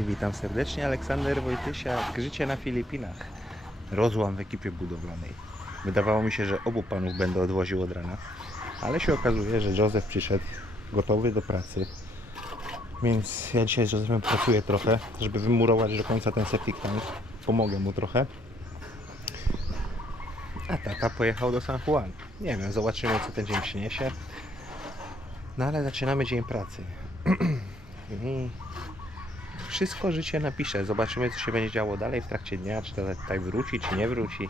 kochani, witam serdecznie. Aleksander Wojtysiak, życie na Filipinach. Rozłam w ekipie budowlanej. Wydawało mi się, że obu panów będę odwoził od rana, ale się okazuje, że Józef przyszedł gotowy do pracy. Więc ja dzisiaj z Józefem pracuję trochę, żeby wymurować do końca ten septic tank. Pomogę mu trochę. A tata pojechał do San Juan. Nie wiem, zobaczymy, co ten dzień przyniesie. No ale zaczynamy dzień pracy. I wszystko życie napisze. Zobaczymy, co się będzie działo dalej w trakcie dnia. Czy to tutaj wróci, czy nie wróci.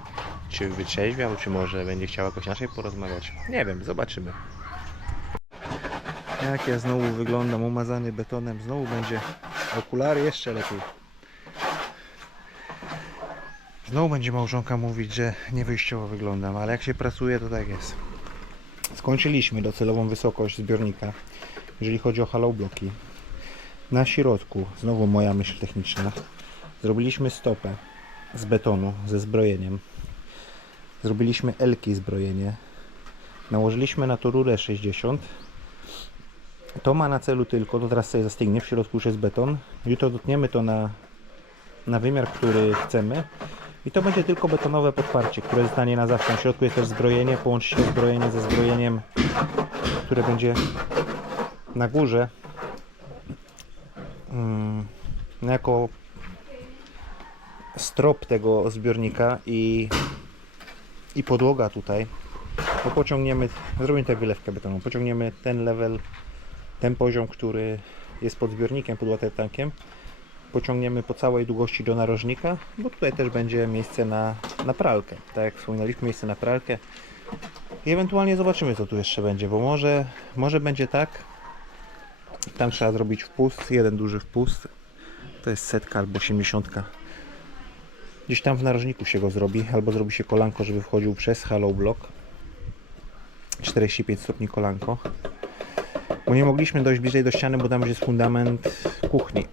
Czy wytrzeźwiał, czy może będzie chciał jakoś inaczej porozmawiać. Nie wiem, zobaczymy. Jak ja znowu wyglądam umazany betonem. Znowu będzie okulary jeszcze lepiej. Znowu będzie małżonka mówić, że niewyjściowo wyglądam, ale jak się pracuje, to tak jest. Skończyliśmy docelową wysokość zbiornika, jeżeli chodzi o hollow bloki. Na środku, znowu moja myśl techniczna, zrobiliśmy stopę z betonu, ze zbrojeniem. Zrobiliśmy elki zbrojenie. Nałożyliśmy na to rurę 60. To ma na celu tylko, to teraz sobie zastygnie, w środku już jest beton. Jutro dotniemy to na wymiar, który chcemy. I to będzie tylko betonowe podparcie, które zostanie na zawsze. W środku jest też zbrojenie, połączy się zbrojenie ze zbrojeniem, które będzie na górze. Jako strop tego zbiornika i podłoga tutaj, bo pociągniemy, zrobimy tutaj wylewkę betonu, pociągniemy ten level, ten poziom, który jest pod zbiornikiem, pod water tankiem, pociągniemy po całej długości do narożnika, bo tutaj też będzie miejsce na pralkę, tak jak wspominaliśmy, miejsce na pralkę i ewentualnie zobaczymy, co tu jeszcze będzie, bo może będzie tak. Tam trzeba zrobić wpust, jeden duży wpust. To jest 100 albo 80. Gdzieś tam w narożniku się go zrobi, albo zrobi się kolanko, żeby wchodził przez hollow block. 45 stopni kolanko. Bo nie mogliśmy dojść bliżej do ściany, bo tam już jest fundament kuchni.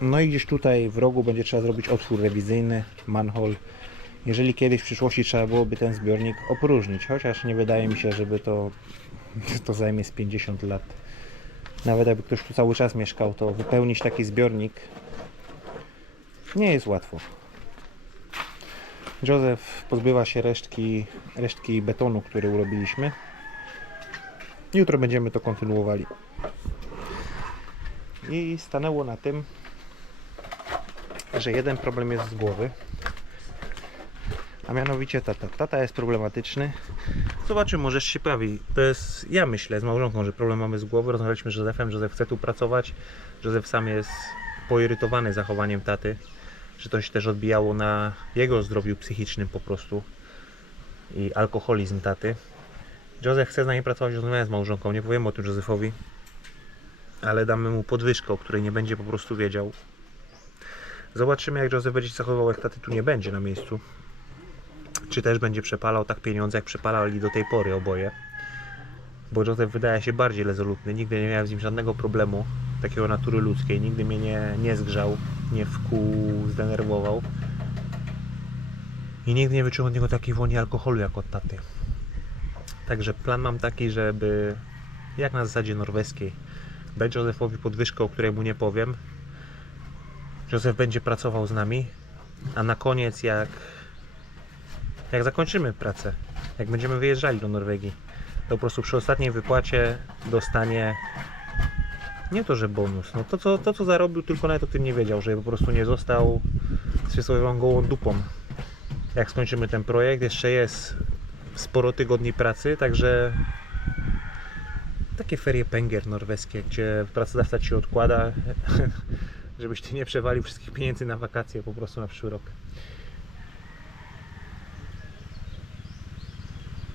No i gdzieś tutaj w rogu będzie trzeba zrobić otwór rewizyjny, manhole. Jeżeli kiedyś w przyszłości trzeba byłoby ten zbiornik opróżnić, chociaż nie wydaje mi się, żeby to zajmie z 50 lat. Nawet jakby ktoś tu cały czas mieszkał, to wypełnić taki zbiornik nie jest łatwo. Józef pozbywa się resztki betonu, który urobiliśmy. Jutro będziemy to kontynuowali. I stanęło na tym, że jeden problem jest z głowy, a mianowicie tata. Tata jest problematyczny. Zobaczymy, może się pojawi. To jest, ja myślę z małżonką, że problem mamy z głowy. Rozmawialiśmy z Józefem, Józef chce tu pracować. Józef sam jest poirytowany zachowaniem taty, że to się też odbijało na jego zdrowiu psychicznym po prostu i alkoholizm taty. Józef chce z nami pracować, rozmawiałem z małżonką, nie powiem o tym Józefowi, ale damy mu podwyżkę, o której nie będzie po prostu wiedział. Zobaczymy, jak Józef będzie się zachowywał, jak taty tu nie będzie na miejscu. Czy też będzie przepalał tak pieniądze, jak przepalali do tej pory oboje. Bo Józef wydaje się bardziej rezolutny. Nigdy nie miałem z nim żadnego problemu takiego natury ludzkiej. Nigdy mnie nie zgrzał, nie zdenerwował. I nigdy nie wyczułem od niego takiej woni alkoholu jak od taty. Także plan mam taki, żeby jak na zasadzie norweskiej dać Józefowi podwyżkę, o której mu nie powiem. Józef będzie pracował z nami, a na koniec jak zakończymy pracę, jak będziemy wyjeżdżali do Norwegii, to po prostu przy ostatniej wypłacie dostanie nie to, że bonus, no to co zarobił, tylko nawet o tym nie wiedział, że po prostu nie został z przysłowiową gołą dupą. Jak skończymy ten projekt, jeszcze jest sporo tygodni pracy, także takie ferie pęgier norweskie, gdzie pracodawca ci odkłada, żebyś ty nie przewalił wszystkich pieniędzy na wakacje po prostu na przyszły rok.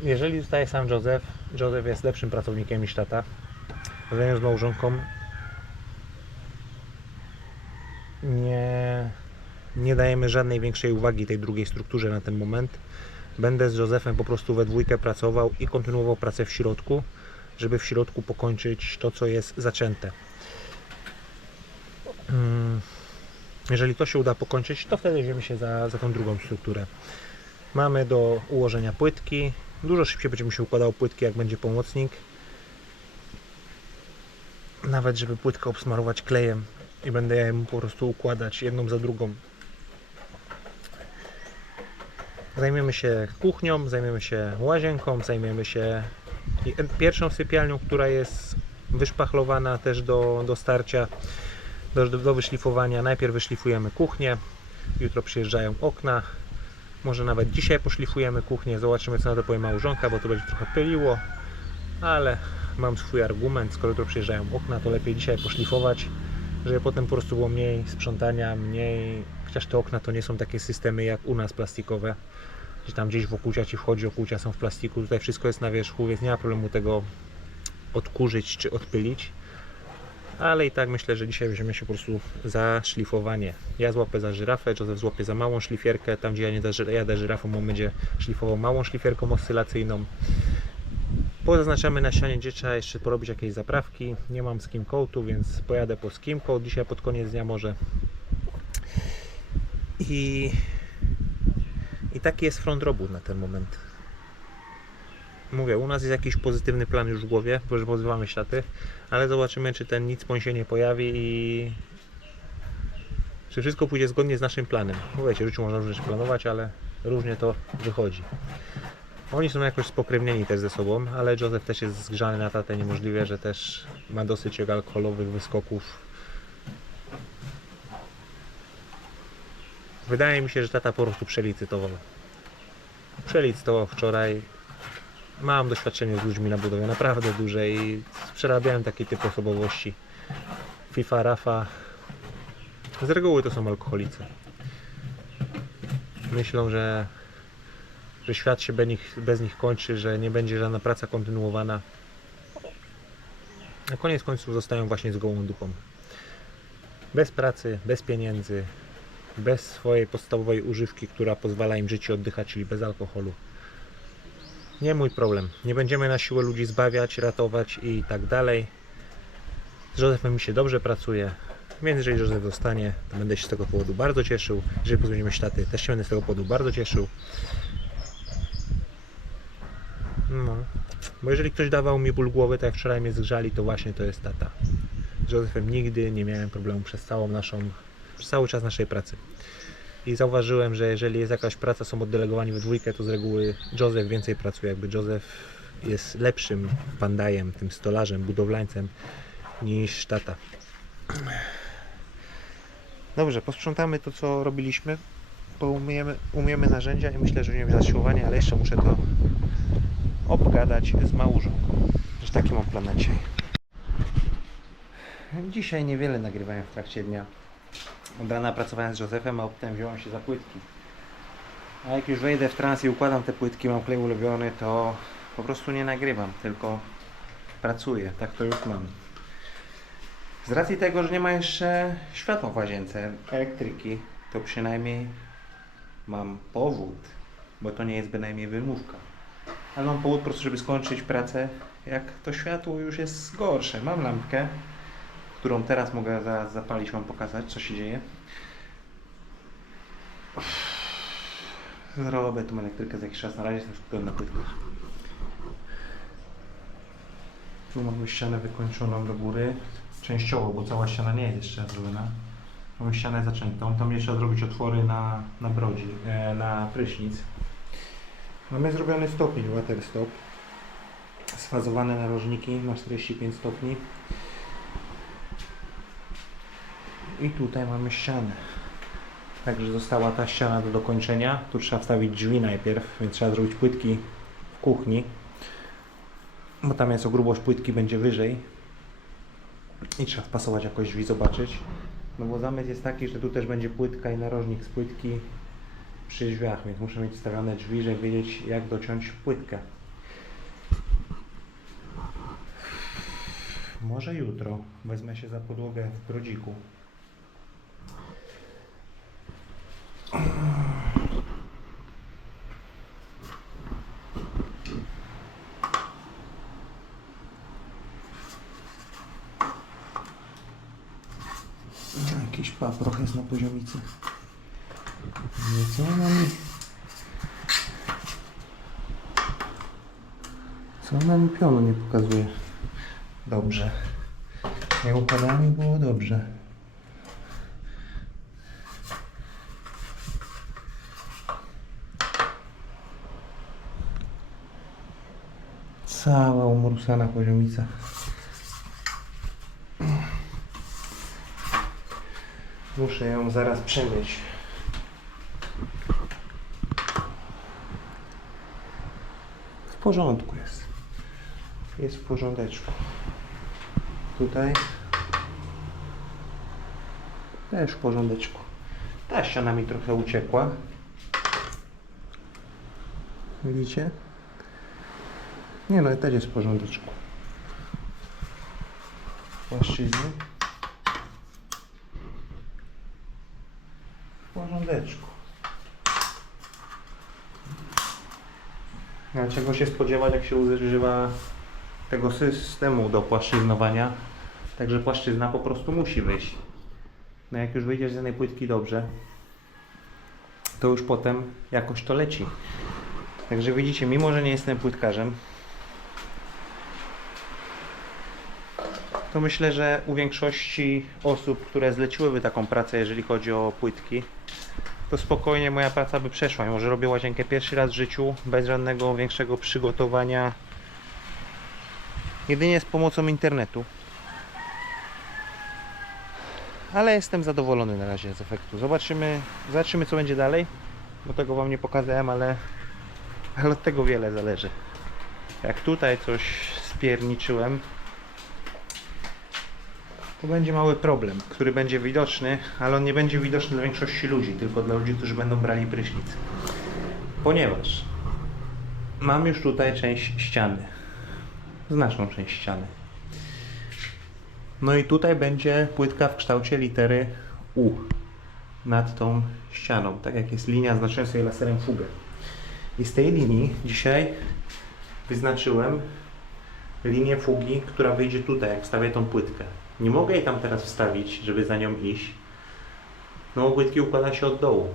Jeżeli zostaje sam Józef jest lepszym pracownikiem niż tata. Rozmawiam z małżonką. Nie dajemy żadnej większej uwagi tej drugiej strukturze na ten moment. Będę z Józefem po prostu we dwójkę pracował i kontynuował pracę w środku, żeby w środku pokończyć to, co jest zaczęte. Jeżeli to się uda pokończyć, to wtedy weźmiemy się za tą drugą strukturę. Mamy do ułożenia płytki. Dużo szybciej będziemy się układało płytki, jak będzie pomocnik. Nawet żeby płytkę obsmarować klejem, i będę je po prostu układać jedną za drugą. Zajmiemy się kuchnią, zajmiemy się łazienką, zajmiemy się pierwszą sypialnią, która jest wyszpachlowana też do starcia, do wyszlifowania. Najpierw wyszlifujemy kuchnię, jutro przyjeżdżają okna, może nawet dzisiaj poszlifujemy kuchnię, zobaczymy co na to powie małżonka, bo to będzie trochę pyliło, ale mam swój argument, skoro jutro przyjeżdżają okna, to lepiej dzisiaj poszlifować, żeby potem po prostu było mniej sprzątania, mniej, chociaż te okna to nie są takie systemy jak u nas plastikowe, że tam gdzieś w okłucia ci wchodzi, okłucia są w plastiku, tutaj wszystko jest na wierzchu, więc nie ma problemu tego odkurzyć czy odpylić, ale i tak myślę, że dzisiaj weźmiemy się po prostu za szlifowanie. Ja złapię za żyrafę, Józef złapie za małą szlifierkę, tam gdzie ja nie jadę żyrafą, on będzie szlifował małą szlifierką oscylacyjną. Pozaznaczamy na ścianie, gdzie trzeba jeszcze porobić jakieś zaprawki. Nie mam skim coatu, więc pojadę po skim coat dzisiaj pod koniec dnia może. I taki jest front robót na ten moment. Mówię, u nas jest jakiś pozytywny plan już w głowie, bo że pozbywamy ślaty, ale zobaczymy, czy ten nicpoń się nie pojawi i czy wszystko pójdzie zgodnie z naszym planem. Mówicie, w życiu można różnie planować, ale różnie to wychodzi. Oni są jakoś spokrewnieni też ze sobą, ale Józef też jest zgrzany na tatę niemożliwie, że też ma dosyć alkoholowych wyskoków. Wydaje mi się, że tata po prostu przelicytował. Przelicytował wczoraj. Mam doświadczenie z ludźmi na budowie naprawdę duże i przerabiałem taki typ osobowości. FIFA, Rafa. Z reguły to są alkoholicy. Myślą, że świat się bez nich kończy, że nie będzie żadna praca kontynuowana. Na koniec końców zostają właśnie z gołą dupą. Bez pracy, bez pieniędzy, bez swojej podstawowej używki, która pozwala im życie oddychać, czyli bez alkoholu. Nie mój problem. Nie będziemy na siłę ludzi zbawiać, ratować i tak dalej. Z Józefem mi się dobrze pracuje, więc jeżeli Józef zostanie, to będę się z tego powodu bardzo cieszył. Jeżeli pozbędziemy ślaty, też się będę z tego powodu bardzo cieszył. No. Bo jeżeli ktoś dawał mi ból głowy, tak jak wczoraj mnie zgrzali, to właśnie to jest tata. Z Józefem nigdy nie miałem problemu przez cały czas naszej pracy. I zauważyłem, że jeżeli jest jakaś praca, są oddelegowani we dwójkę, to z reguły Józef więcej pracuje. Jakby Józef jest lepszym pandajem, tym stolarzem, budowlańcem niż tata. Dobrze, posprzątamy to, co robiliśmy. Umiemy narzędzia i myślę, że będziemy na siłowanie, ale jeszcze muszę to obgadać z małżonką. Że taki mam plan na dzisiaj. Dzisiaj niewiele nagrywałem w trakcie dnia. Od rana pracowałem z Józefem, a potem wziąłem się za płytki. A jak już wejdę w trans i układam te płytki, mam klej ulubiony, to po prostu nie nagrywam, tylko pracuję. Tak to już mam. Z racji tego, że nie ma jeszcze światła w łazience, elektryki, to przynajmniej mam powód, bo to nie jest bynajmniej wymówka. Ale mam powód po prostu, żeby skończyć pracę, jak to światło już jest gorsze. Mam lampkę, którą teraz mogę zaraz zapalić, wam pokazać, co się dzieje. Zrobię tą elektrykę za jakiś czas, na razie jestem skupiony na płytkach. Tu mamy ścianę wykończoną do góry, częściowo, bo cała ściana nie jest jeszcze zrobiona. Mamy ścianę zaczętą, tam jeszcze zrobić otwory na brodzi, na prysznic. Mamy zrobiony stopień, water stop, sfazowane narożniki na 45 stopni. I tutaj mamy ścianę. Także została ta ściana do dokończenia. Tu trzeba wstawić drzwi najpierw, więc trzeba zrobić płytki w kuchni. Bo tam jest o grubość płytki, będzie wyżej. I trzeba wpasować jakoś drzwi, zobaczyć. No bo zamysł jest taki, że tu też będzie płytka i narożnik z płytki przy drzwiach, więc muszę mieć wstawione drzwi, żeby wiedzieć, jak dociąć płytkę. Może jutro wezmę się za podłogę w brodziku. Jakiś paproch jest na poziomicy. Co ona mi pionu nie pokazuje? Dobrze. Nie upadami było dobrze. Cała umrusana poziomica. Muszę ją zaraz przemyć. W porządku jest. Jest w porządeczku. Tutaj też w porządeczku. Ta ściana mi trochę uciekła. Widzicie? Nie no, też jest w porządeczku. Płaszczyzny. W porządeczku. A czego się spodziewać, jak się używa tego systemu do płaszczyznowania? Także płaszczyzna po prostu musi wyjść. No jak już wyjdzie z jednej płytki dobrze, to już potem jakoś to leci. Także widzicie, mimo że nie jestem płytkarzem, to myślę, że u większości osób, które zleciłyby taką pracę, jeżeli chodzi o płytki, to spokojnie moja praca by przeszła. Mimo że robię łazienkę pierwszy raz w życiu, bez żadnego większego przygotowania, jedynie z pomocą internetu. Ale jestem zadowolony na razie z efektu. Zobaczymy co będzie dalej, bo tego wam nie pokazałem, ale od tego wiele zależy. Jak tutaj coś spierniczyłem, to będzie mały problem, który będzie widoczny, ale on nie będzie widoczny dla większości ludzi, tylko dla ludzi, którzy będą brali prysznic. Ponieważ mam już tutaj część ściany, znaczną część ściany. No i tutaj będzie płytka w kształcie litery U nad tą ścianą, tak jak jest linia, znaczyłem sobie laserem fugę. I z tej linii dzisiaj wyznaczyłem linię fugi, która wyjdzie tutaj, jak wstawię tą płytkę. Nie mogę jej tam teraz wstawić, żeby za nią iść, no bo płytki układa się od dołu.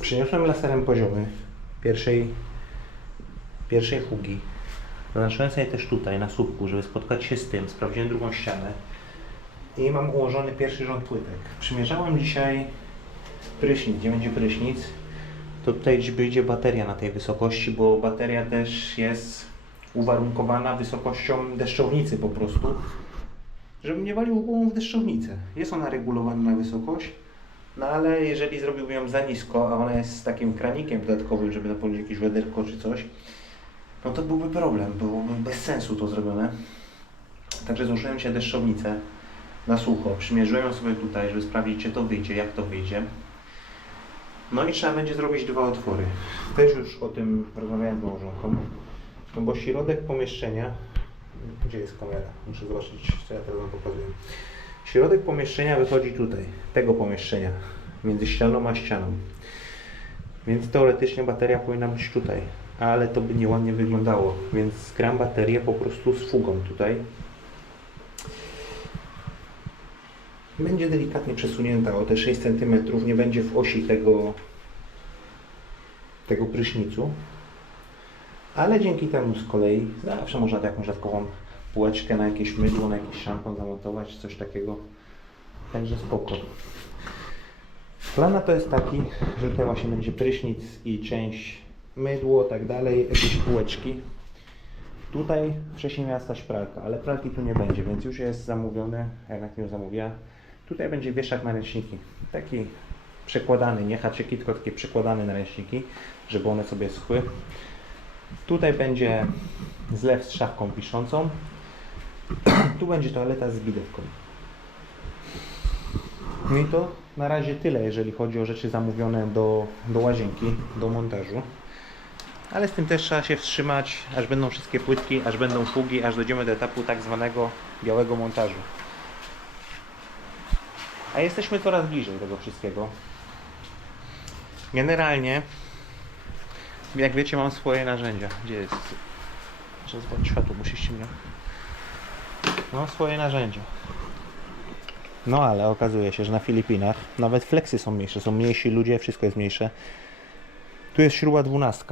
Przyniosłem laserem poziomy pierwszej fugi. Zaznaczyłem sobie też tutaj na słupku, żeby spotkać się z tym. Sprawdziłem drugą ścianę i mam ułożony pierwszy rząd płytek. Przymierzałem dzisiaj prysznic, gdzie będzie prysznic, to tutaj wyjdzie bateria na tej wysokości, bo bateria też jest uwarunkowana wysokością deszczownicy po prostu, żebym nie walił głową w deszczownicę. Jest ona regulowana na wysokość, no ale jeżeli zrobiłbym ją za nisko, a ona jest z takim kranikiem dodatkowym, żeby napełnić jakieś wiaderko czy coś, no to byłby problem, byłoby bez sensu to zrobione. Także złożyłem się deszczownicę na sucho, przymierzyłem ją sobie tutaj, żeby sprawdzić, czy to wyjdzie, jak to wyjdzie. No i trzeba będzie zrobić dwa otwory. Też już o tym rozmawiałem z małżonką, no bo środek pomieszczenia, gdzie jest kamera? Muszę zobaczyć, co ja teraz wam pokazuję. Środek pomieszczenia wychodzi tutaj, tego pomieszczenia, między ścianą a ścianą. Więc teoretycznie bateria powinna być tutaj, ale to by nieładnie wyglądało, więc gram baterię po prostu z fugą tutaj. Będzie delikatnie przesunięta o te 6 cm, nie będzie w osi tego prysznicu, ale dzięki temu z kolei zawsze można jakąś dodatkową półeczkę na jakieś mydło, na jakiś szampon zamontować, coś takiego, także spoko. Plan to jest taki, że tutaj właśnie będzie prysznic i część mydło, tak dalej, jakieś półeczki. Tutaj wcześniej miała stać pralka, ale pralki tu nie będzie, więc już jest zamówione, jak na tym zamówiła. Tutaj będzie wieszak na ręczniki, taki przekładany, nie haczyki, tylko takie przekładane na ręczniki, żeby one sobie schły. Tutaj będzie zlew z szafką piszącą. Tu będzie toaleta z bidewką. No i to na razie tyle, jeżeli chodzi o rzeczy zamówione do łazienki, do montażu. Ale z tym też trzeba się wstrzymać, aż będą wszystkie płytki, aż będą fugi, aż dojdziemy do etapu tak zwanego białego montażu. A jesteśmy coraz bliżej tego wszystkiego. Generalnie, jak wiecie, mam swoje narzędzia. Gdzie jest? Muszę zwolnić światło, musicie mnie. Mam swoje narzędzia. No ale okazuje się, że na Filipinach nawet fleksy są mniejsze, są mniejsi ludzie, wszystko jest mniejsze. Tu jest śruba 12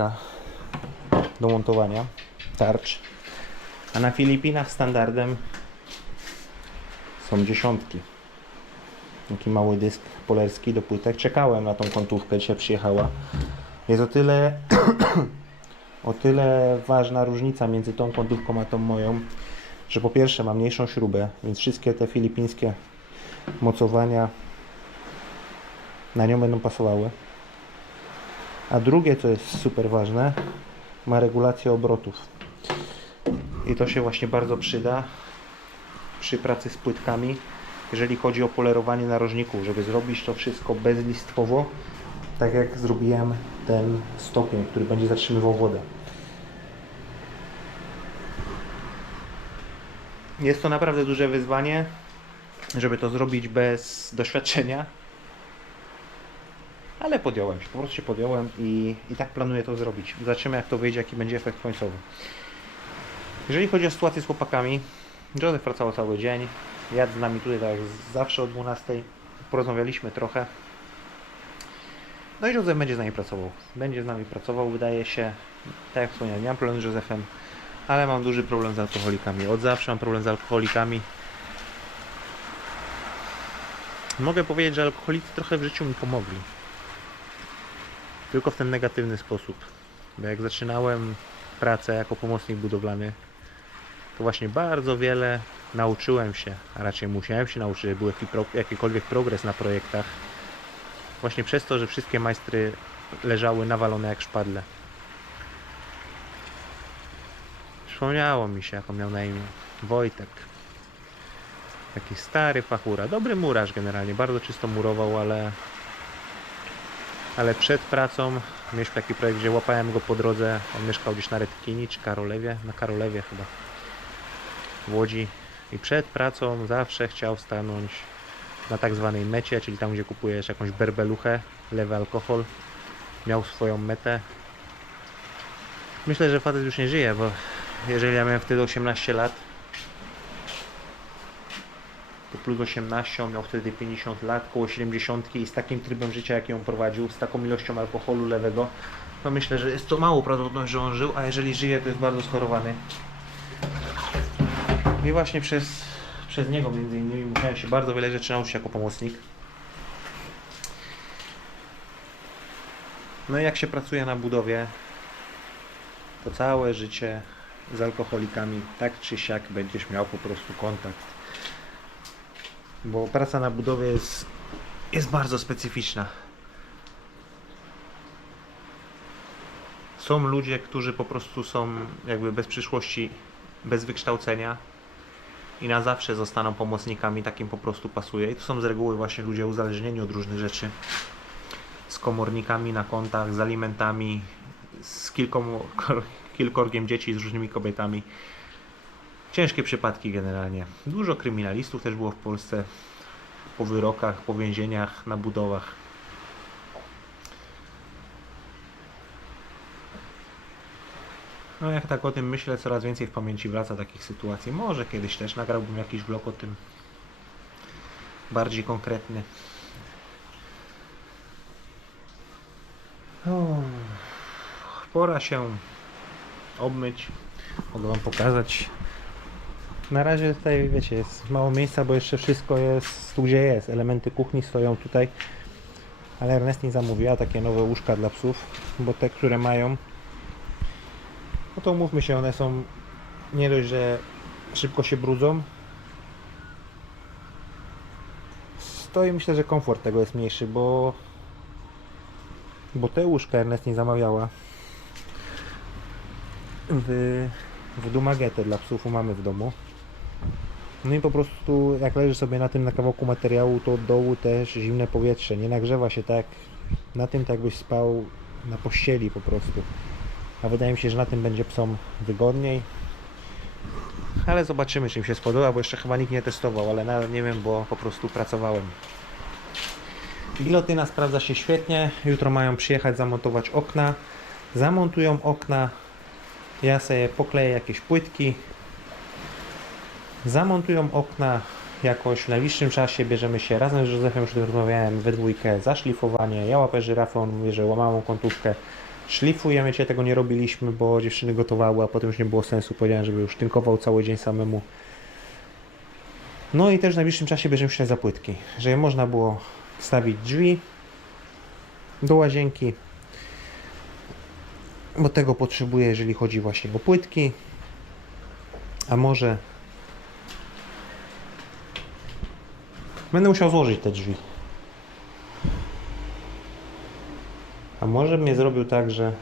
do montowania tarcz, a na Filipinach standardem są dziesiątki. Taki mały dysk polerski do płytek. Czekałem na tą kątówkę, dzisiaj przyjechała. Jest o tyle ważna różnica między tą kątówką a tą moją, że po pierwsze ma mniejszą śrubę, więc wszystkie te filipińskie mocowania na nią będą pasowały. A drugie, co jest super ważne, ma regulację obrotów. I to się właśnie bardzo przyda przy pracy z płytkami, jeżeli chodzi o polerowanie narożników, żeby zrobić to wszystko bezlistwowo, tak jak zrobiłem ten stopień, który będzie zatrzymywał wodę. Jest to naprawdę duże wyzwanie, żeby to zrobić bez doświadczenia, ale podjąłem się, po prostu się podjąłem i tak planuję to zrobić. Zobaczymy, jak to wyjdzie, jaki będzie efekt końcowy. Jeżeli chodzi o sytuację z chłopakami, Józef pracował cały dzień, jadł z nami tutaj tak jak zawsze o 12, porozmawialiśmy trochę. No i Józef będzie z nami pracował. Będzie z nami pracował, wydaje się, tak jak wspomniałem, nie mam problemu z Józefem, ale mam duży problem z alkoholikami. Od zawsze mam problem z alkoholikami. Mogę powiedzieć, że alkoholicy trochę w życiu mi pomogli. Tylko w ten negatywny sposób. Bo jak zaczynałem pracę jako pomocnik budowlany, to właśnie bardzo wiele nauczyłem się, a raczej musiałem się nauczyć, żeby był jakikolwiek progres na projektach. Właśnie przez to, że wszystkie majstry leżały nawalone jak szpadle. Przypomniało mi się, jak on miał na imię. Wojtek. Taki stary fachura. Dobry murarz generalnie. Bardzo czysto murował, ale przed pracą mieliśmy taki projekt, gdzie łapałem go po drodze. On mieszkał gdzieś na Redkini czy Karolewie? Na Karolewie chyba. W Łodzi. I przed pracą zawsze chciał stanąć na tak zwanej mecie, czyli tam, gdzie kupujesz jakąś berbeluchę, lewy alkohol. Miał swoją metę. Myślę, że facet już nie żyje, bo jeżeli ja miałem wtedy 18 lat, to plus 18, on miał wtedy 50 lat, koło 70 i z takim trybem życia, jaki on prowadził, z taką ilością alkoholu lewego, to myślę, że jest to mało prawdopodobne, że on żył, a jeżeli żyje, to jest bardzo schorowany. I właśnie przez niego między innymi musiałem się bardzo wiele rzeczy nauczyć jako pomocnik. No i jak się pracuje na budowie, to całe życie z alkoholikami tak czy siak będziesz miał po prostu kontakt. Bo praca na budowie jest bardzo specyficzna. Są ludzie, którzy po prostu są jakby bez przyszłości, bez wykształcenia i na zawsze zostaną pomocnikami, takim po prostu pasuje. I to są z reguły właśnie ludzie uzależnieni od różnych rzeczy. Z komornikami na kontach, z alimentami, z kilkorgiem dzieci, z różnymi kobietami. Ciężkie przypadki generalnie. Dużo kryminalistów też było w Polsce po wyrokach, po więzieniach, na budowach. No jak tak o tym myślę, coraz więcej w pamięci wraca takich sytuacji. Może kiedyś też nagrałbym jakiś vlog o tym bardziej konkretny. Pora się obmyć. Mogę wam pokazać. Na razie tutaj, wiecie, jest mało miejsca, bo jeszcze wszystko jest tu, gdzie jest. Elementy kuchni stoją tutaj. Ale Ernestin zamówiła takie nowe łóżka dla psów, bo te, które mają, no to umówmy się, one są nie dość, że szybko się brudzą, to i myślę, że komfort tego jest mniejszy, bo te łóżka Ernestin zamawiała w Dumagetę dla psów, mamy w domu. No i po prostu jak leżysz sobie na kawałku materiału, to od dołu też zimne powietrze, nie nagrzewa się tak na tym, tak jakbyś spał na pościeli po prostu. A wydaje mi się, że na tym będzie psom wygodniej. Ale zobaczymy, czy mi się spodoba, bo jeszcze chyba nikt nie testował, ale nawet nie wiem, bo po prostu pracowałem. Gilotyna sprawdza się świetnie. Jutro mają przyjechać zamontować okna. Zamontują okna. Ja sobie pokleję jakieś płytki. Zamontują okna jakoś w najbliższym czasie. Bierzemy się razem z Józefem, już o tym rozmawiałem, we dwójkę za szlifowanie. Ja łapę żyrafę, on mówi, że łamałą kątówkę. Szlifujemy cię, tego nie robiliśmy, bo dziewczyny gotowały, a potem już nie było sensu. Powiedziałem, żeby już tynkował cały dzień samemu. No i też w najbliższym czasie bierzemy się za płytki, żeby można było wstawić drzwi do łazienki. bo tego potrzebuję, jeżeli chodzi właśnie o płytki. A może będę musiał złożyć te drzwi. A może mnie zrobił tak, że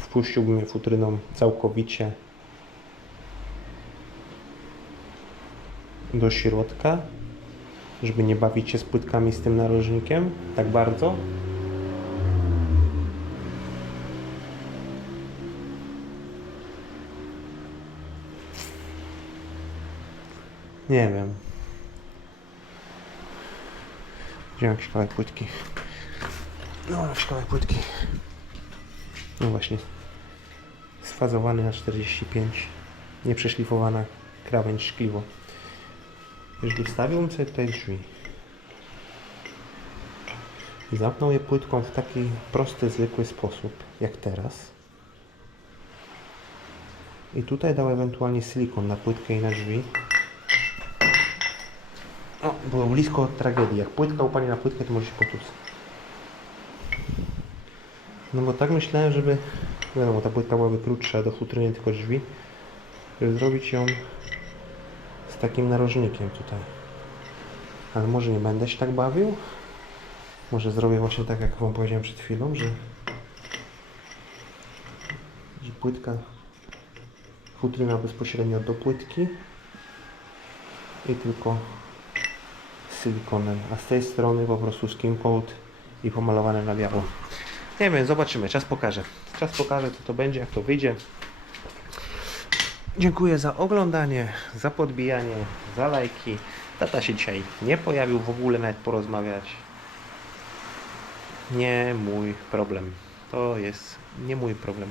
wpuściłbym je futryną całkowicie do środka, żeby nie bawić się z płytkami z tym narożnikiem tak bardzo. Nie wiem. Gdzie mam jakiś kawałek płytki? No, jakiś kawałek płytki. No właśnie. Sfazowany na 45. Nieprzeszlifowana krawędź szkliwo. Jeżeli wstawiłbym sobie tutaj drzwi i zamknął je płytką w taki prosty, zwykły sposób, jak teraz, i tutaj dał ewentualnie silikon na płytkę i na drzwi, o, było blisko tragedii. Jak płytka upadnie na płytkę, to może się potłuc. No bo tak myślałem, żeby, wiadomo, ta płytka byłaby krótsza do futryny, tylko drzwi, żeby zrobić ją z takim narożnikiem tutaj. Ale może nie będę się tak bawił. Może zrobię właśnie tak, jak wam powiedziałem przed chwilą, że płytka, futryna bezpośrednio do płytki i tylko silikonem, a z tej strony po prostu skin coat i pomalowane na biało. Nie wiem, zobaczymy, czas pokaże. Czas pokaże, co to będzie, jak to wyjdzie. Dziękuję za oglądanie, za podbijanie, za lajki. Tata się dzisiaj nie pojawił w ogóle nawet porozmawiać. Nie mój problem. To jest nie mój problem.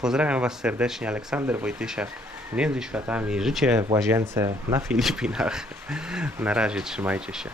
Pozdrawiam Was serdecznie, Aleksander Wojtysiak, Między Światami, życie w łazience na Filipinach. Na razie, trzymajcie się.